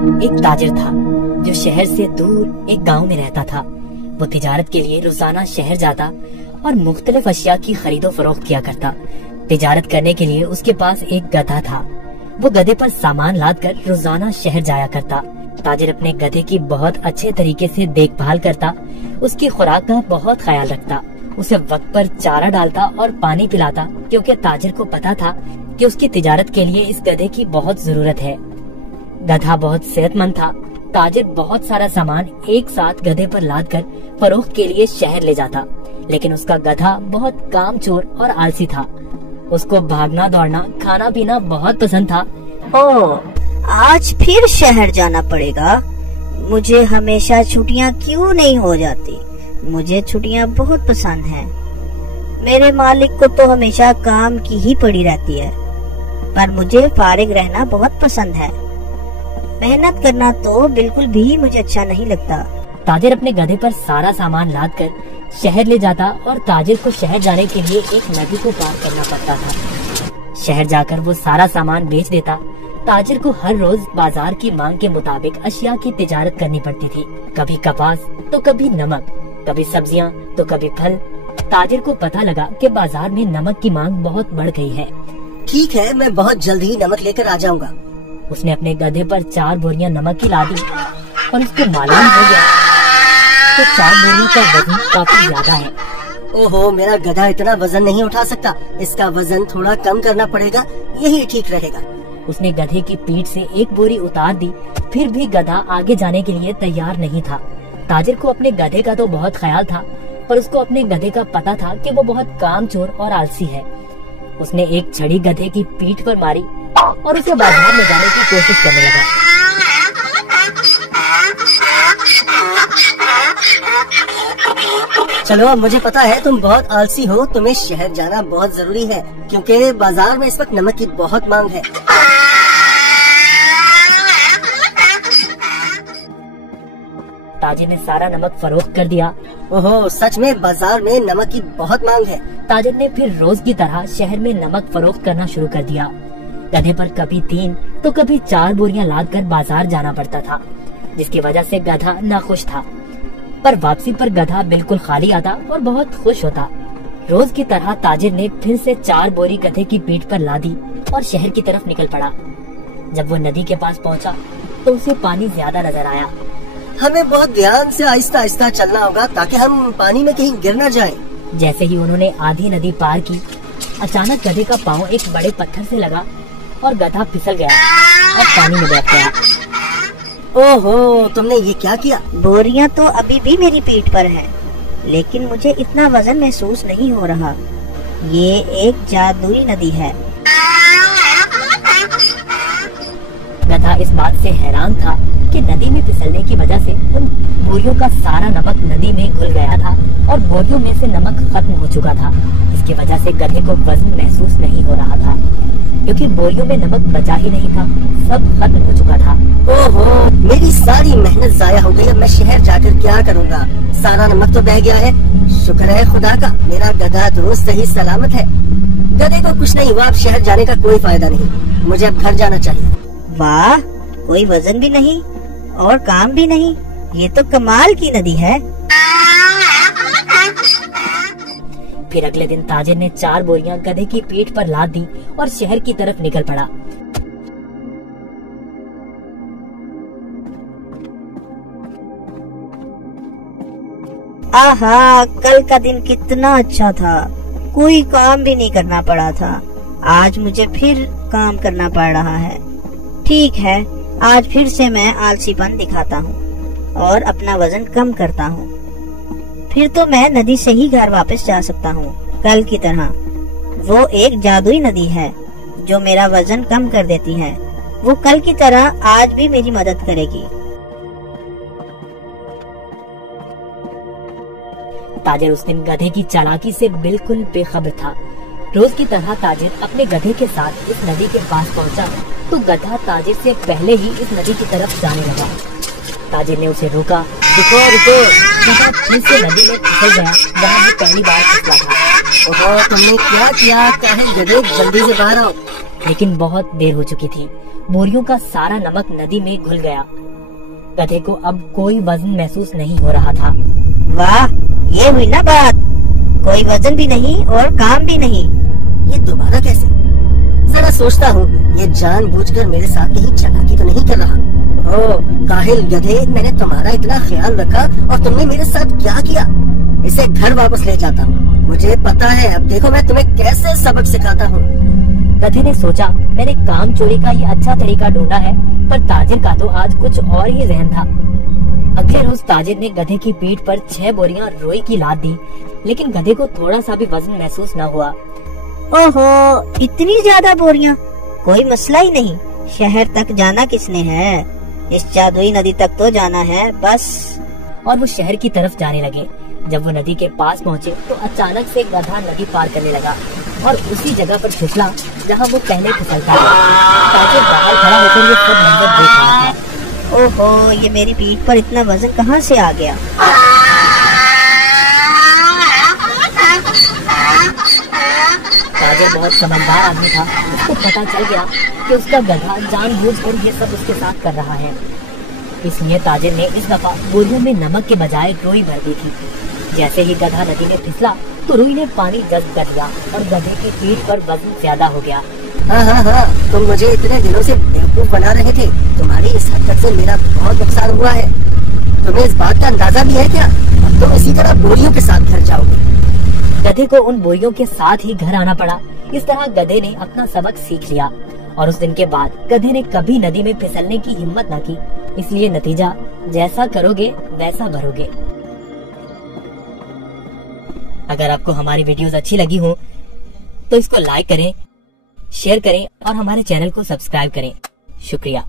एक ताजिर था जो शहर से दूर एक गांव में रहता था। वो तिजारत के लिए रोजाना शहर जाता और मुख्तलिफ अशिया की खरीदो फरोख्त किया करता। तिजारत करने के लिए उसके पास एक गधा था। वो गधे पर सामान लाद कर रोजाना शहर जाया करता। ताजिर अपने गधे की बहुत अच्छे तरीके से देखभाल करता, उसकी खुराक का बहुत ख्याल रखता, उसे वक्त पर चारा डालता और पानी पिलाता, क्योंकि ताजिर को पता था कि उसकी तिजारत के लिए इस गधे की बहुत जरूरत है। गधा बहुत सेहतमंद था। ताजिर बहुत सारा सामान एक साथ गधे पर लाद कर फरोख्त के लिए शहर ले जाता, लेकिन उसका गधा बहुत कामचोर और आलसी था। उसको भागना दौड़ना खाना पीना बहुत पसंद था। आज फिर शहर जाना पड़ेगा। मुझे हमेशा छुट्टियाँ क्यों नहीं हो जाती? मुझे छुट्टियाँ बहुत पसंद हैं। मेरे मालिक को तो हमेशा काम की ही पड़ी रहती है, पर मुझे फारिग रहना बहुत पसंद है। मेहनत करना तो बिल्कुल भी मुझे अच्छा नहीं लगता। ताजिर अपने गधे पर सारा सामान लाद कर शहर ले जाता और ताजिर को शहर जाने के लिए एक नदी को पार करना पड़ता था। शहर जाकर वो सारा सामान बेच देता। ताजिर को हर रोज बाजार की मांग के मुताबिक अशिया की तिजारत करनी पड़ती थी। कभी कपास तो कभी नमक, कभी सब्जियां तो कभी फल। ताजिर को पता लगा कि बाजार में नमक की मांग बहुत बढ़ गई है। ठीक है, मैं बहुत जल्द ही नमक लेकर आ जाऊंगा। उसने अपने गधे पर 4 बोरियां नमक की लादी और उसको मालूम हो गया कि 4 बोरियों का वजन काफी ज्यादा है। ओहो, मेरा गधा इतना वजन नहीं उठा सकता। इसका वजन थोड़ा कम करना पड़ेगा, यही ठीक रहेगा। उसने गधे की पीठ से एक बोरी उतार दी, फिर भी गधा आगे जाने के लिए तैयार नहीं था। ताजिर को अपने गधे का तो बहुत ख्याल था, पर उसको अपने गधे का पता था कि वो बहुत कामचोर और आलसी है। उसने एक छड़ी गधे की पीठ पर मारी और उसे बाजार में जाने की कोशिश करने लगा। चलो, अब मुझे पता है तुम बहुत आलसी हो। तुम्हें शहर जाना बहुत जरूरी है, क्योंकि बाजार में इस वक्त नमक की बहुत मांग है। ताजिर ने सारा नमक फरोख्त कर दिया। ओहो, सच में बाजार में नमक की बहुत मांग है। ताजिर ने फिर रोज की तरह शहर में नमक फरोख्त करना शुरू कर दिया। गधे पर कभी 3 तो कभी 4 बोरियां लाद कर बाजार जाना पड़ता था, जिसकी वजह से गधा नाखुश था। पर वापसी पर गधा बिल्कुल खाली आता और बहुत खुश होता। रोज की तरह ताजिर ने फिर से 4 बोरी गधे की पीठ पर लादी और शहर की तरफ निकल पड़ा। जब वो नदी के पास पहुंचा तो उसे पानी ज्यादा नजर आया। हमें बहुत ध्यान से आहिस्ता आहिस्ता चलना होगा ताकि हम पानी में कहीं गिर न जाएं। जैसे ही उन्होंने आधी नदी पार की, अचानक गधे का पाँव एक बड़े पत्थर से लगा और गधा फिसल गया और पानी में बैठ गया। ओहो, तुमने ये क्या किया? बोरियां तो अभी भी मेरी पीठ पर हैं, लेकिन मुझे इतना वजन महसूस नहीं हो रहा। ये एक जादुई नदी है। गधा इस बात से हैरान था कि नदी में फिसलने की वजह से उन बोरियों का सारा नमक नदी में घुल गया था और बोरियों में से नमक खत्म हो चुका था। इसकी वजह से गधे को वजन महसूस नहीं हो रहा था, क्योंकि बोरियों में नमक बचा ही नहीं था, सब खत्म हो चुका था। ओहो, मेरी सारी मेहनत जाया हो गई। अब मैं शहर जाकर क्या करूँगा? सारा नमक तो बह गया है। शुक्र है खुदा का, मेरा गधा तो सही सलामत है। गधे को कुछ नहीं हुआ। अब शहर जाने का कोई फायदा नहीं, मुझे अब घर जाना चाहिए। वाह, कोई वजन भी नहीं और काम भी नहीं। ये तो कमाल की नदी है। फिर अगले दिन ताजिर ने 4 बोरियां गधे की पीठ पर लाद दी और शहर की तरफ निकल पड़ा। आहा, कल का दिन कितना अच्छा था। कोई काम भी नहीं करना पड़ा था। आज मुझे फिर काम करना पड़ रहा है। ठीक है, आज फिर से मैं आलसीपन दिखाता हूँ और अपना वजन कम करता हूँ। फिर तो मैं नदी से ही घर वापस जा सकता हूँ, कल की तरह। वो एक जादुई नदी है जो मेरा वजन कम कर देती है। वो कल की तरह आज भी मेरी मदद करेगी। ताजिर उस दिन गधे की चालाकी से बिल्कुल बेखबर था। रोज की तरह ताजिर अपने गधे के साथ इस नदी के पास पहुंचा तो गधा ताजिर से पहले ही इस नदी की तरफ जाने लगा। ताजिर ने उसे रोका। रुको रुको। गधा फिर से नदी में फिसल गया जहाँ वो पहली बार फिसला था। ओहो, तुमने क्या किया? कहे गधे, जल्दी से बाहर आओ। लेकिन बहुत देर हो चुकी थी। बोरियों का सारा नमक नदी में घुल गया। गधे को अब कोई वजन महसूस नहीं हो रहा था। वाह, ये हुई ना बात, कोई वजन भी नहीं और काम भी नहीं। ये दोबारा कैसे? जरा सोचता हूँ, ये जानबूझकर मेरे साथ कहीं चालाकी तो नहीं कर रहा। ओह काहिल गधे, मैंने तुम्हारा इतना ख्याल रखा और तुमने मेरे साथ क्या किया? इसे घर वापस ले जाता हूँ, मुझे पता है। अब देखो मैं तुम्हें कैसे सबक सिखाता हूँ। गधे ने सोचा, मैंने काम चोरी का ये अच्छा तरीका ढूंढा है, पर ताजिर का तो आज कुछ और ही जहन था। अगले रोज ताजिर ने गधे की पीठ पर 6 बोरियां रोई की लाद दी, लेकिन गधे को थोड़ा सा भी वजन महसूस न हुआ। ओहो, इतनी ज्यादा बोरियां? कोई मसला ही नहीं। शहर तक जाना किसने है? इस जादुई नदी तक तो जाना है बस। और वो शहर की तरफ जाने लगे। जब वो नदी के पास पहुँचे तो अचानक से गधा नदी पार करने लगा और उसी जगह पर फिसला जहाँ वो पहले फिसलता था। ताजिर बाहर खड़ा होकर ये सब मंजर देख रहा था। ओहो, ये मेरी पीठ पर इतना वजन कहाँ से आ गया? ताजिर बहुत समझदार आदमी था। उसको पता चल गया कि उसका गधा जानबूझकर ये सब उसके साथ कर रहा है। इसलिए ताजिर ने इस दफा बोरियों में नमक के बजाय रुई भर दी थी। जैसे ही गधा नदी में फिसला तो रुई ने पानी जज्ब कर लिया और गधे की पीठ पर वजन ज्यादा हो गया। हाँ, तुम मुझे इतने दिनों से बेवकूफ बना रहे थे। तुम्हारी इस हरकत से मेरा बहुत नुकसान हुआ है। तुम्हें इस बात का अंदाजा भी है क्या? अब तुम इसी तरह बोरियों के साथ घर जाओगे। गधे को उन बोरियों के साथ ही घर आना पड़ा। इस तरह गधे ने अपना सबक सीख लिया और उस दिन के बाद गधे ने कभी नदी में फिसलने की हिम्मत न की। इसलिए नतीजा, जैसा करोगे वैसा भरोगे। अगर आपको हमारी वीडियोस अच्छी लगी हो तो इसको लाइक करें, शेयर करें और हमारे चैनल को सब्सक्राइब करें। शुक्रिया।